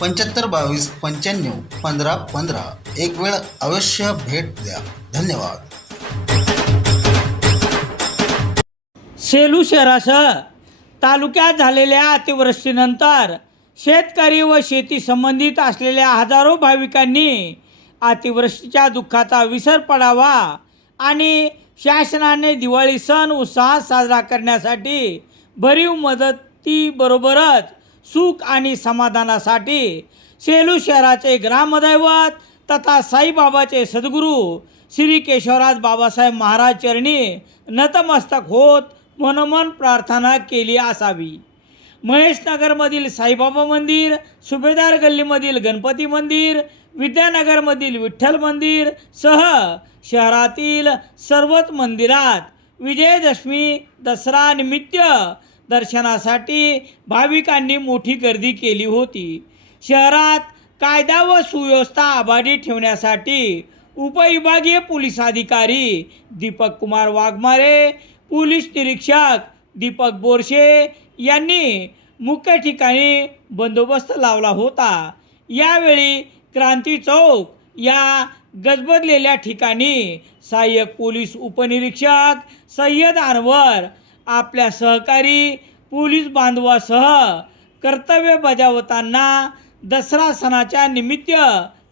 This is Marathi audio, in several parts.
पंच्याहत्तर बावीस पंच्याण्णव पंधरा पंधरा. एक वेळ अवश्य भेट द्या. धन्यवाद. सेलू शहरासह तालुक्यात झालेल्या अतिवृष्टीनंतर शेतकरी व शेती संबंधित असलेल्या हजारो भाविकांनी अतिवृष्टीच्या दुःखाचा विसर पडावा आणि शासनाने दिवाळी सण उत्साहात साजरा करण्यासाठी भरीव मदतीबरोबरच सुख आणि समाधानासाठी सेलू शहराचे ग्रामदैवत तथा साईबाबाचे सद्गुरू श्री केशवराज बाबासाहेब महाराज चरणी नतमस्तक होत मनोमन प्रार्थना केली असावी. महेशनगरमधील साईबाबा मंदिर सुभेदार गल्लीमधील गणपती मंदिर विद्यानगरमधील विठ्ठल मंदिर सह शहरातील सर्वच मंदिरात विजयदशमी दसरा निमित्त दर्शनासाठी भाविकांनी मोठी गर्दी केली होती. शहरात कायदा व सुव्यवस्था अबाधित ठेवण्यासाठी उपविभागीय पोलीस अधिकारी दीपक कुमार वाघमारे पोलीस निरीक्षक दीपक बोरशे यांनी मुख्य ठिकाणी बंदोबस्त लावला होता. यावेळी क्रांती चौक या गजबजलेल्या ठिकाणी सहाय्यक पोलीस उपनिरीक्षक सय्यद अनवर आपल्या सहकारी पोलीस बांधवासह कर्तव्य बजावताना दसरा सणाच्या निमित्त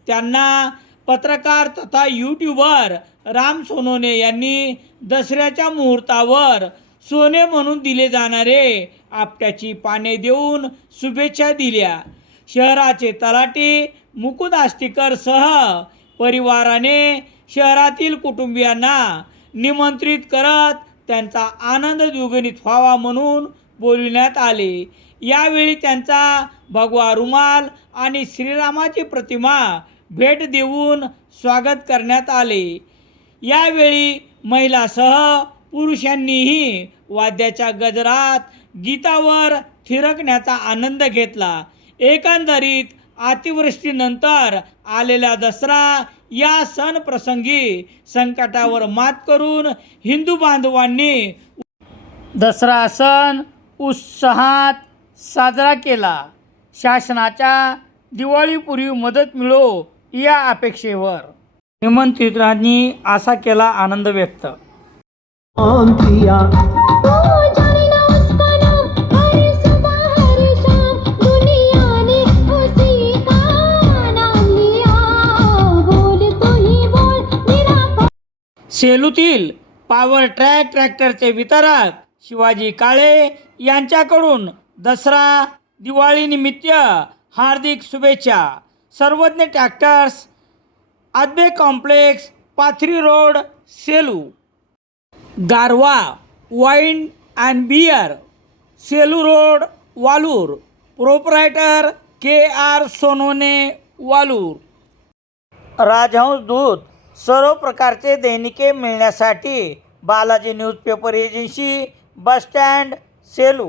त्यांना पत्रकार तथा यूट्यूबर राम सोनोने यांनी दसऱ्याच्या मुहूर्तावर सोने म्हणून दिले जाणारे आपट्याची पाने देऊन शुभेच्छा दिल्या. शहराचे तलाठी मुकुद आष्टीकर सह परिवाराने शहरातील कुटुंबियांना निमंत्रित करत त्यांचा आनंद द्विगुणित व्हावा म्हणून बोलविण्यात आले. यावेळी त्यांचा भगवा रुमाल आणि श्रीरामाची प्रतिमा भेट देऊन स्वागत करण्यात आले. यावेळी महिलासह पुरुषांनीही वाद्याच्या गजरात गीतावर थिरकण्याचा आनंद घेतला. एकंदरीत अतिवृष्टीनंतर आलेला दसरा या सण प्रसंगी संकटावर मात करून हिंदू बांधवांनी दसरा सण उत्साहात साजरा केला. शासनाच्या दिवाळीपूर्वी मदत मिळो या अपेक्षेवर. निमंत्रितांनी असा केला आनंद व्यक्त. सेलूतील पॉवर ट्रॅक ट्रॅक्टरचे वितरक शिवाजी काळे यांच्याकडून दसरा दिवाळीनिमित्त हार्दिक शुभेच्छा. सर्वज्ञ tractors आदबे complex Pathri road Selu. Garwa wine and beer Selu road Valur. Proprietor K R Sonone Valur. Rajhans दूध सर्व प्रकारचे दैनिके मिळण्यासाठी Balaji newspaper agency bus stand Selu.